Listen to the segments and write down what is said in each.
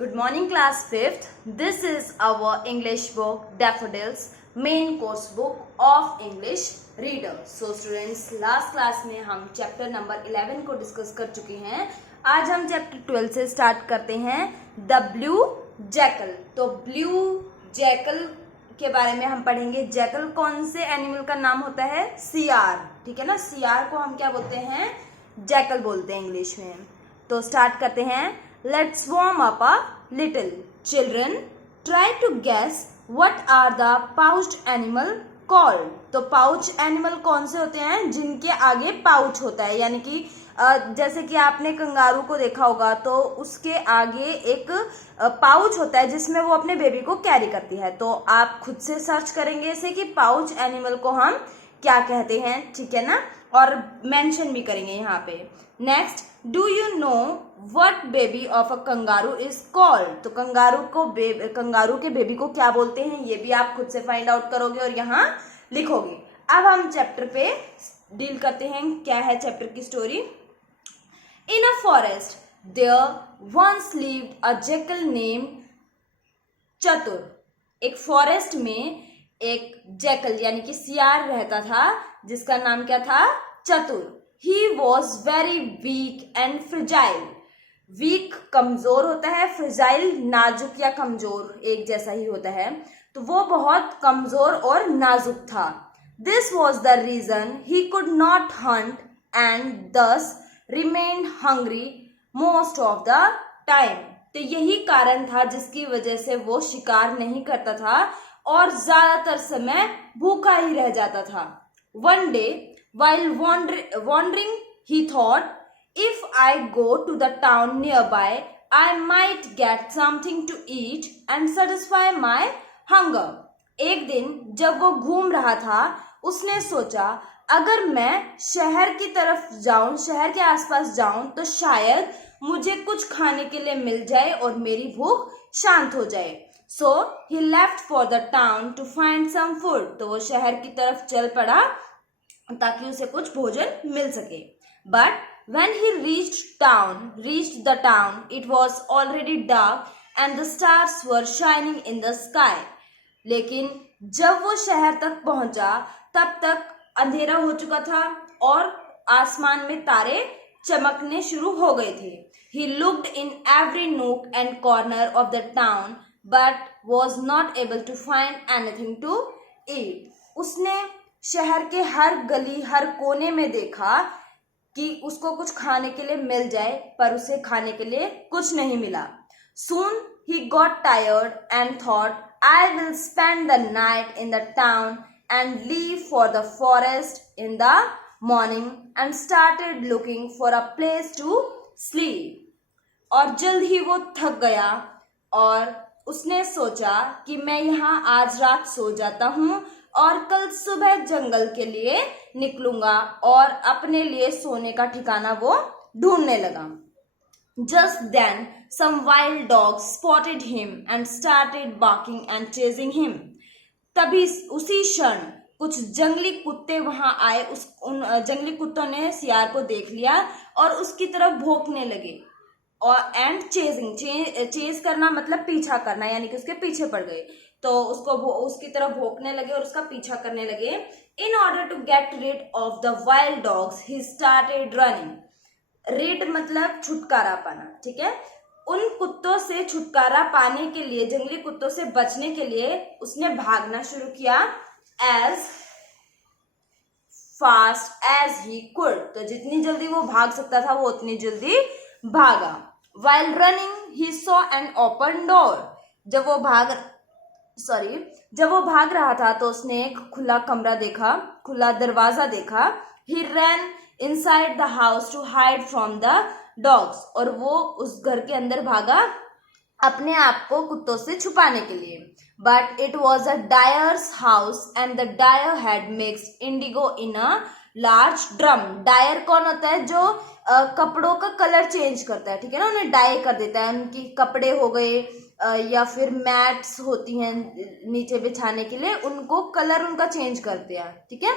Good morning, class 5th. This is our English book, Daffodils, main course book of English Reader. So students, last class में हम chapter number 11 को discuss कर चुके हैं. आज हम chapter 12 से start करते हैं The Blue Jackal. तो Blue Jackal के बारे में हम पढ़ेंगे. जैकल कौन से एनिमल का नाम होता है? सियार. ठीक है ना, सियार को हम क्या बोलते हैं? जैकल बोलते हैं इंग्लिश में. तो स्टार्ट करते हैं. Let's warm up a little. Children, try to guess what are the pouched animal called. तो पाउच एनिमल कौन से होते हैं? जिनके आगे पाउच होता है, यानी कि जैसे कि आपने कंगारू को देखा होगा तो उसके आगे एक पाउच होता है जिसमें वो अपने बेबी को कैरी करती है. तो आप खुद से सर्च करेंगे इसे कि पाउच एनिमल को हम क्या कहते हैं. ठीक है ना, और मेंशन भी करेंगे यहाँ पे. Next, do you know what baby of a kangaroo is called. तो कंगारू के बेबी को क्या बोलते हैं, ये भी आप खुद से फाइंड आउट करोगे और यहाँ लिखोगे. अब हम चैप्टर पे डील करते हैं. क्या है चैप्टर की story? In a forest there once lived a jackal named Chatur. एक फॉरेस्ट में एक जैकल यानी कि सियार रहता था जिसका नाम क्या था? चतुर. He was very weak and fragile. Weak कमजोर होता है, फ्रेजाइल नाजुक या कमजोर एक जैसा ही होता है. तो वो बहुत कमजोर और नाजुक था. This was the reason he could not hunt and thus remained hungry most of the time. तो यही कारण था जिसकी वजह से वो शिकार नहीं करता था और ज्यादातर समय भूखा ही रह जाता था. One day, while wandering, he thought, if I go to the town nearby, I might get something to eat and satisfy my hunger. एक दिन जब वो घूम रहा था, उसने सोचा अगर मैं शहर की तरफ जाऊं, शहर के आसपास जाऊं, तो शायद मुझे कुछ खाने के लिए मिल जाए और मेरी भूख शांत हो जाए. So he left for the town to find some food. तो वो शहर की तरफ चल पड़ा ताकि उसे कुछ भोजन मिल सके. But when he reached the town, it was already dark and the stars were shining in the sky. लेकिन जब वो शहर तक पहुंचा तब तक अंधेरा हो चुका था और आसमान में तारे चमकने शुरू हो गए थे. He looked in every nook and corner of the town but was not able to find anything to eat. उसने शहर के हर गली हर कोने में देखा कि उसको कुछ खाने के लिए मिल जाए, पर उसे खाने के लिए कुछ नहीं मिला. Soon he got tired and thought, I will spend the night in the town and leave for the forest in the morning and started looking for a place to sleep. और जल्द ही वो थक गया और उसने सोचा कि मैं यहाँ आज रात सो जाता हूँ और कल सुबह जंगल के लिए निकलूंगा और अपने लिए सोने का ठिकाना वो ढूंढने लगा. Just then some wild dogs spotted him and started barking and chasing him. तभी उसी क्षण कुछ जंगली कुत्ते वहां आए. उन जंगली कुत्तों ने सियार को देख लिया और उसकी तरफ भौंकने लगे. और एंड चेज करना मतलब पीछा करना, यानी कि उसके पीछे पड़ गए. तो उसकी तरफ भौंकने लगे और उसका पीछा करने लगे. In order to get rid of the wild dogs he started running. Rid मतलब छुटकारा पाना. ठीक है, उन कुत्तों से छुटकारा पाने के लिए, जंगली कुत्तों से बचने के लिए उसने भागना शुरू किया. As fast as he could. तो जितनी जल्दी वो भाग सकता था वो उतनी जल्दी भागा. While running, he saw an open door. जब वो भाग रहा था तो उसने एक खुला कमरा देखा, खुला दरवाजा देखा. He ran inside the house to hide from the dogs. और वो उस घर के अंदर भागा अपने आप को कुत्तों से छुपाने के लिए. But it was a dyer's house and the dyer had mixed indigo in a large drum. Dyer कौन होता है? जो कपड़ों का कलर चेंज करता है. ठीक है ना, उन्हें डाई कर देता है. उनकी कपड़े हो गए या फिर मैट्स होती हैं नीचे बिछाने के लिए, उनको कलर उनका चेंज करते हैं. ठीक है,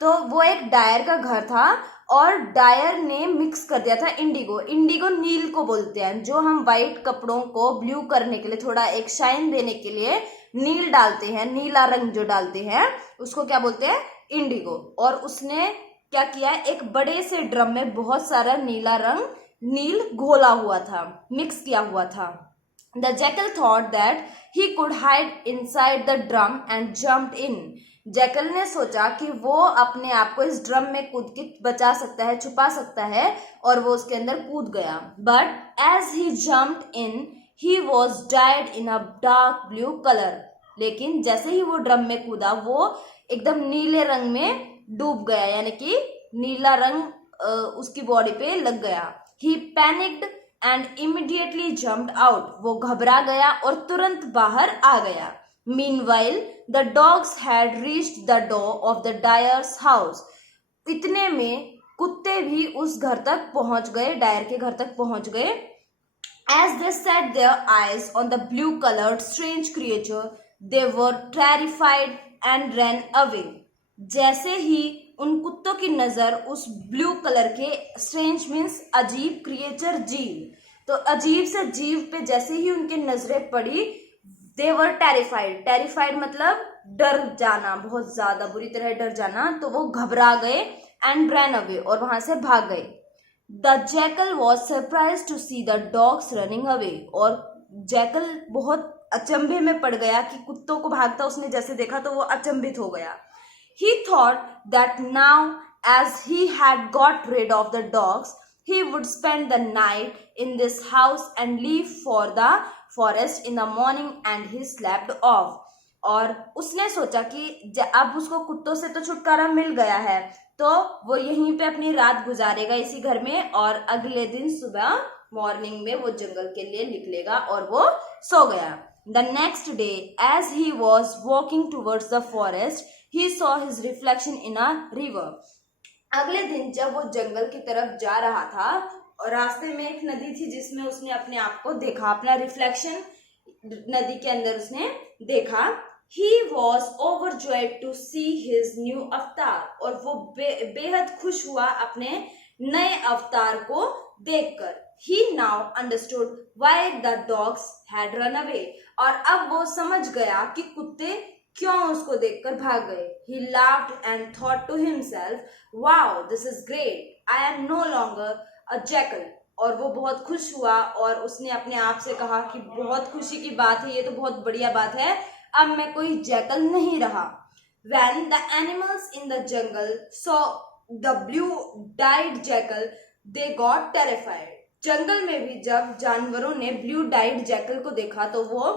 तो वो एक डायर का घर था और डायर ने मिक्स कर दिया था इंडिगो। इंडिगो नील को बोलते हैं, जो हम वाइट कपड़ों को ब्लू करने के लिए, थोड़ा एक शाइन देने के लिए नील डालते हैं, नीला रंग जो डालते हैं उसको क्या बोलते हैं, इंडिगो। और उसने क्या किया, एक बड़े से ड्रम में बहुत सारा नीला रंग, नील घोला हुआ था, मिक्स किया हुआ था। The jackal thought that he could hide inside the drum and jumped in. Jackal ने सोचा कि वो अपने आप को इस ड्रम में कूद के बचा सकता है, छुपा सकता है, और वो उसके अंदर कूद गया। But as he jumped in, he was dyed in a dark blue color. लेकिन जैसे ही वो ड्रम में कूदा वो एकदम नीले रंग में डूब गया, यानी कि नीला रंग उसकी बॉडी पे लग गया। He panicked and immediately jumped out. वो घबरा गया और तुरंत बाहर आ गया। Meanwhile, the dogs had reached the door of the dyer's house. इतने में कुत्ते भी उस घर तक पहुंच गए, डायर के घर तक पहुंच गए। As they set their eyes on the blue-colored strange creature, they were terrified and ran away. जैसे ही उन कुत्तों की नजर उस ब्लू कलर के, स्ट्रेंज मीन्स अजीब, क्रिएचर जीव, तो अजीब से जीव पे जैसे ही उनकी नजरें पड़ी, दे वर टेरिफाइड। टेरिफाइड मतलब डर जाना, बहुत ज्यादा बुरी तरह डर जाना, तो वो घबरा गए एंड रैन अवे, और वहां से भाग गए। The jackal was surprise to see the dogs running away, और जैकल बहुत अचंभे में पड़ गया कि कुत्तों को भागता उसने जैसे देखा तो वो अचंभित हो गया। He thought that now, as he had got rid of the dogs, he would spend the night in this house and leave for the forest in the morning, and he slept off. और उसने सोचा कि अब उसको कुत्तों से तो छुटकारा मिल गया है, तो वो यहीं पे अपनी रात गुजारेगा इसी घर में, और अगले दिन सुबह मॉर्निंग में वो जंगल के लिए निकलेगा, और वो सो गया। The next day, as he was walking towards the forest, he saw his reflection in a river. अगले दिन जब वो जंगल की तरफ जा रहा था और रास्ते में एक नदी थी जिसमें उसने अपने आप को देखा, अपना रिफ्लेक्शन नदी के अंदर उसने देखा। He was overjoyed to see his new avatar, और वो बेहद खुश हुआ अपने नए अवतार को देखकर। He now understood why the dogs had run away, और अब वो समझ गया कि कुत्ते क्यों उसको देखकर भाग गए। He laughed and thought to himself, "Wow, this is great. I am no longer a jackal." और वो बहुत खुश हुआ और उसने अपने आप से कहा कि बहुत खुशी की बात है, ये तो बहुत बढ़िया बात है, अब मैं कोई जैकल नहीं रहा। When the animals in the jungle saw the blue-dyed jackal, they got terrified. जंगल में भी जब जानवरों ने ब्लू डाइड जैकल को देखा तो वो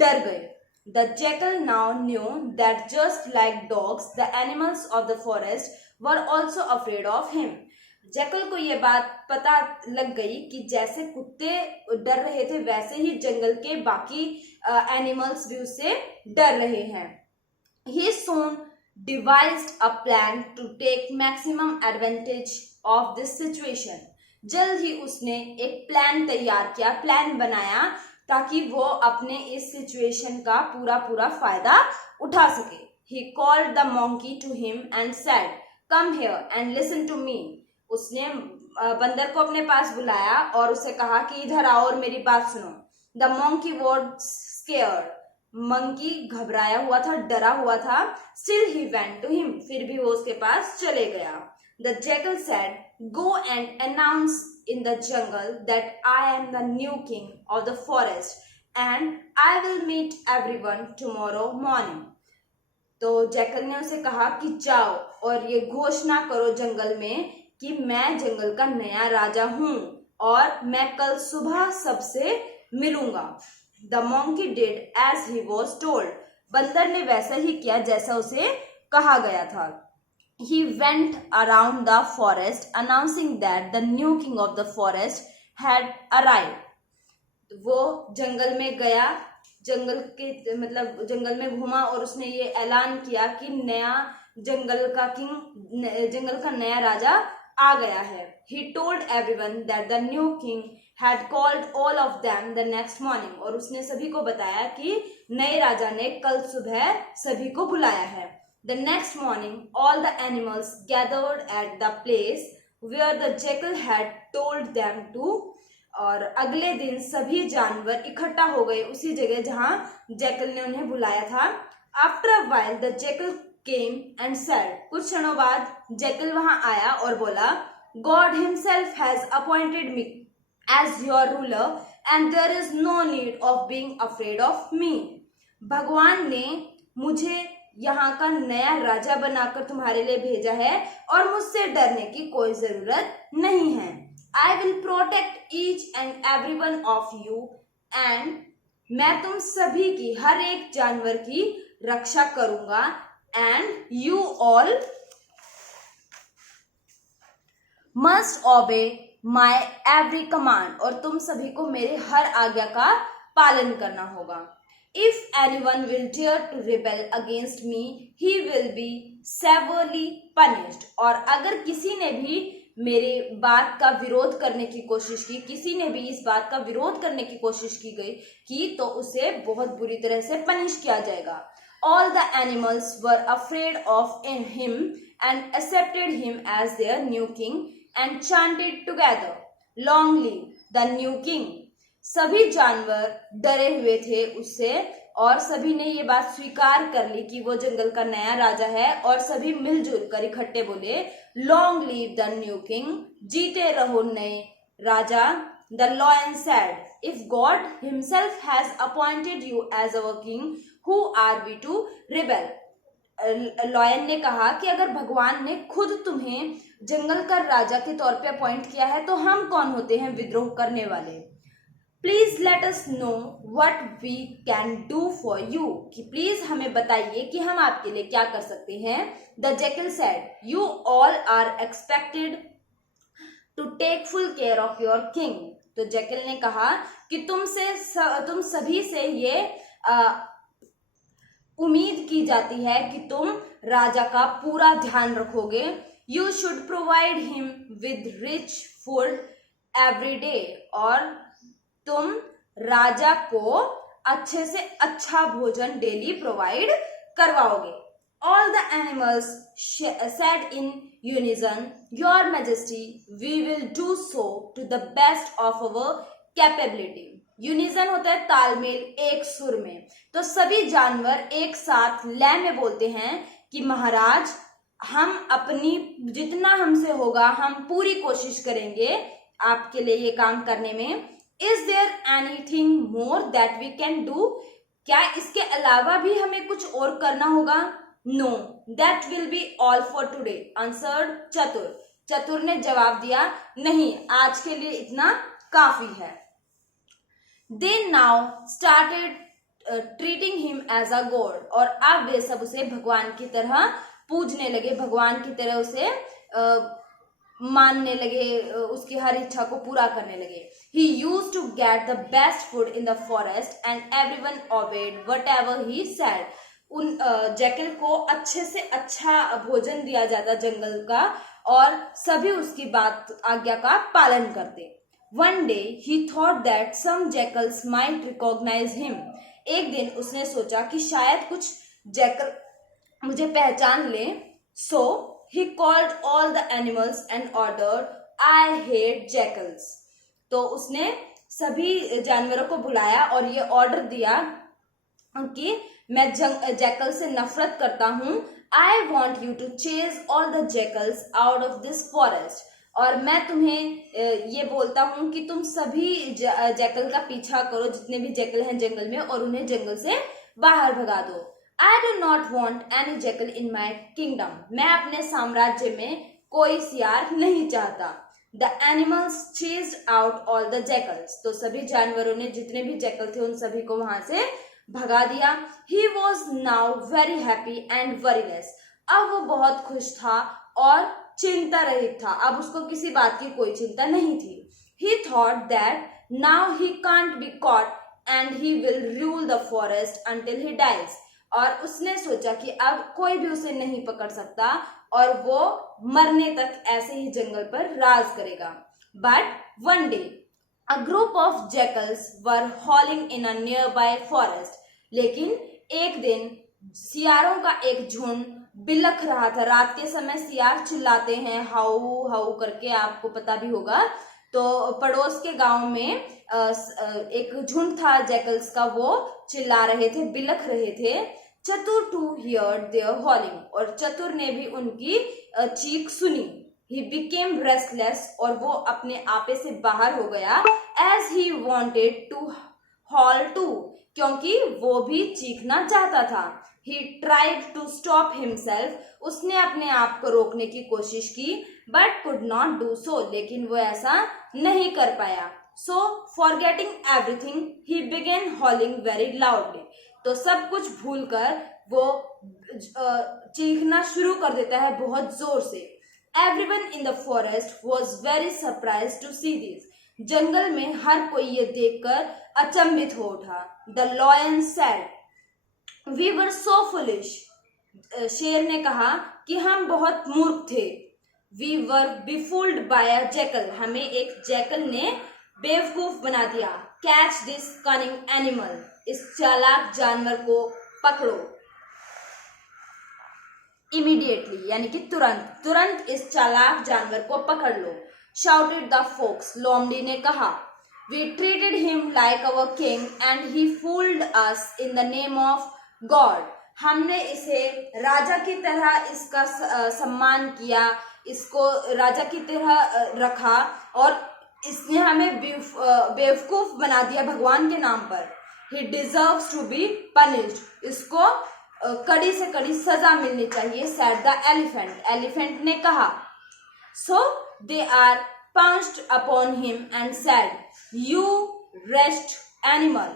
डर गए। The jackal now knew that just like dogs, the animals of the forest were also afraid of him. Jackal को ये बात पता लग गई कि जैसे कुत्ते डर रहे थे वैसे ही जंगल के बाकी एनिमल्स भी उससे डर रहे हैं। He soon devised a plan to take maximum advantage of this situation. जल्द ही उसने एक प्लान तैयार किया, प्लान बनाया ताकि वो अपने इस सिचुएशन का पूरा फायदा उठा सके। He called the monkey to him and said, "Come here and listen to me." उसने बंदर को अपने पास बुलाया और उसे कहा कि इधर आओ और मेरी बात सुनो। The monkey was scared. Monkey घबराया हुआ था, डरा हुआ था। Still he went to him. फिर भी वो उसके पास चले गया। The jackal said, "Go and announce in the jungle that I am the new king of the forest, and I will meet everyone tomorrow morning." तो जैकल ने उसे कहा कि जाओ और ये घोषणा करो जंगल में कि मैं जंगल का नया राजा हूँ और मैं कल सुबह सबसे मिलूंगा। The monkey did as he was told. बंदर ने वैसा ही किया जैसा उसे कहा गया था। He went around the forest announcing that the new king of the forest had arrived. वो जंगल में गया, जंगल में घूमा और उसने ये ऐलान किया कि नया जंगल का नया राजा आ गया है। He told everyone that the new king had called all of them the next morning. और उसने सभी को बताया कि नए राजा ने कल सुबह सभी को बुलाया है। The next morning, all the animals gathered at the place where the jackal had told them to. और अगले दिन सभी जानवर इकट्ठा हो गए उसी जगह जहां जैकल ने उन्हें बुलाया था. After a while the jackal came and said. कुछ क्षणों बाद जैकल वहां आया और बोला, God himself has appointed me as your ruler and there is no need of being afraid of me. भगवान ने मुझे यहाँ का नया राजा बनाकर तुम्हारे लिए भेजा है और मुझसे डरने की कोई जरूरत नहीं है. I will protect each and every one of you and मैं तुम सभी की हर एक जानवर की रक्षा करूंगा. And you all must obey my every command. और तुम सभी को मेरे हर आज्ञा का पालन करना होगा. If anyone will dare to rebel against me, he will be severely punished. और अगर किसी ने भी मेरे बात का विरोध करने की कोशिश की, किसी ने भी इस बात का विरोध करने की कोशिश की तो उसे बहुत बुरी तरह से पनिश किया जाएगा. All the animals were afraid of him and accepted him as their new king and chanted together, long live the new king. सभी जानवर डरे हुए थे उससे और सभी ने ये बात स्वीकार कर ली कि वो जंगल का नया राजा है और सभी मिलजुल कर इकट्ठे बोले, long live the new king. जीते रहो नए राजा. The lion said, if God himself has appointed you as our king, who are we to rebel. Lion ने कहा कि अगर भगवान ने खुद तुम्हें जंगल का राजा के तौर पे अपॉइंट किया है तो हम कौन होते हैं विद्रोह करने वाले. Please let us know what we can do for you. कि प्लीज हमें बताइए कि हम आपके लिए क्या कर सकते हैं. The jackal said, you all are expected to take full care of your king. तो जैकल ने कहा कि तुम सभी से ये उम्मीद की जाती है कि तुम राजा का पूरा ध्यान रखोगे. You should provide him with rich food every day. और तुम राजा को अच्छे से अच्छा भोजन डेली प्रोवाइड करवाओगे. All the animals said in unison, your majesty, we will do so to the best of our capability. Unison होता है तालमेल, एक सुर में. तो सभी जानवर एक साथ लय में बोलते हैं कि महाराज, हम अपनी जितना हमसे होगा हम पूरी कोशिश करेंगे आपके लिए ये काम करने में. Is there anything more that we can do? क्या इसके अलावा भी हमें कुछ और करना होगा? No, that will be all for today, answered चतुर. चतुर ने जवाब दिया, नहीं, आज के लिए इतना काफी है. They now started treating him as a god. और अब वे सब उसे भगवान की तरह पूजने लगे, भगवान की तरह उसे मानने लगे, उसकी हर इच्छा को पूरा करने लगे. He used to get the best food in the forest and everyone obeyed whatever he said. उन जैकल को अच्छे से अच्छा भोजन दिया जाता जंगल का और सभी उसकी बात आज्ञा का पालन करते. One day he thought that some jackals might recognize him. एक दिन उसने सोचा कि शायद कुछ जैकल मुझे पहचान ले. So he called all the animals and ordered, I hate jackals. तो उसने सभी जानवरों को बुलाया और ये ऑर्डर दिया कि मैं जैकल से नफरत करता हूँ. I want you to chase all the jackals out of this forest. और मैं तुम्हें ये बोलता हूँ कि तुम सभी जैकल का पीछा करो, जितने भी जैकल हैं जंगल में, और उन्हें जंगल से बाहर भगा दो. I do not want any jackal in my kingdom. मैं अपने साम्राज्य में कोई सियार नहीं चाहता. The animals chased out all the jackals. तो सभी जानवरों ने जितने भी जैकल थे उन सभी को वहां से भगा दिया. He was now very happy and worryless. अब वो बहुत खुश था और चिंता रहित था. अब उसको किसी बात की कोई चिंता नहीं थी. He thought that now he can't be caught and he will rule the forest until he dies. और उसने सोचा कि अब कोई भी उसे नहीं पकड़ सकता और वो मरने तक ऐसे ही जंगल पर राज करेगा. But one day a group of jackals were हॉलिंग in a near by forest. लेकिन एक दिन सियारों का एक झुंड बिलख रहा था। रात के समय सियार चिल्लाते हैं हाउ हाउ करके, आपको पता भी होगा। तो पड़ोस के गांव में एक झुंड था जैकल्स का, वो चिल्ला रहे थे, बिलख रहे थे। चतुर टू हियर देयर हॉलिंग, और चतुर ने भी उनकी चीख सुनी। He became restless, और वो अपने आपे से बाहर हो गया। As he wanted to howl too, क्योंकि वो भी चीखना चाहता था। He tried to stop himself, उसने अपने आप को रोकने की कोशिश की, but could not do so, लेकिन वो ऐसा नहीं कर पाया। So forgetting everything, he began howling very loudly, तो सब कुछ भूलकर वो चीखना शुरू कर देता है बहुत जोर से। Everyone in the forest was very surprised to see this. जंगल में हर कोई ये देखकर अचंभित हो उठा। The lion said, "We were so foolish." शेर ने कहा कि हम बहुत मूर्ख थे। We were befooled by a jackal. हमें एक जैकल ने बेवकूफ बना दिया। Catch this cunning animal. इस चालाक जानवर को पकड़ो। इमीडिएटली, यानी कि तुरंत इस चालाक जानवर को पकड़ लो। शाउटेड द फॉक्स, लोमड़ी ने कहा। We treated him like our king and he fooled us in the name of God. हमने इसे राजा की तरह इसका सम्मान किया, इसको राजा की तरह रखा, और इसने हमें बेवकूफ बना दिया भगवान के नाम पर। He deserves to be punished, इसको कड़ी से कड़ी सजा मिलनी चाहिए। सैड द एलिफेंट, एलिफेंट ने कहा। So they are punched upon him and said, you rest animal,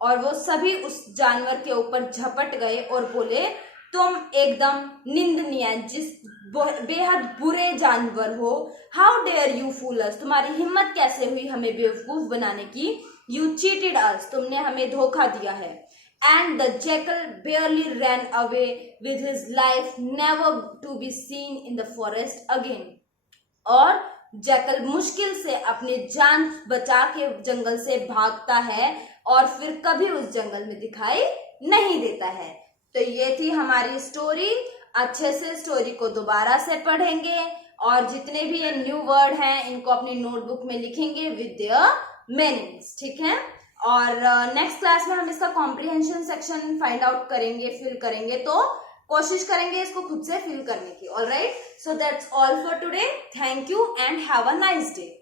और वो सभी उस जानवर के ऊपर झपट गए और बोले, तुम एकदम निंदनीय, जिस बेहद बुरे जानवर हो। हाउ डेयर यू फूल अस, तुम्हारी हिम्मत कैसे हुई हमें बेवकूफ बनाने की। यू चीटेड अस, तुमने हमें धोखा दिया है। And the jackal barely ran away with his life, never to be seen in the forest again. और जैकल मुश्किल से अपनी जान बचा के जंगल से भागता है और फिर कभी उस जंगल में दिखाई नहीं देता है। तो ये थी हमारी स्टोरी। अच्छे से स्टोरी को दोबारा से पढ़ेंगे, और जितने भी ये न्यू वर्ड हैं इनको अपनी नोटबुक में लिखेंगे विद देयर मीनिंग्स, ठीक है। और नेक्स्ट क्लास में हम इसका कॉम्प्रिहेंशन सेक्शन फाइंड आउट करेंगे, फिल करेंगे, तो कोशिश करेंगे इसको खुद से फिल करने की। Alright, so that's all for today. Thank you and have a nice day.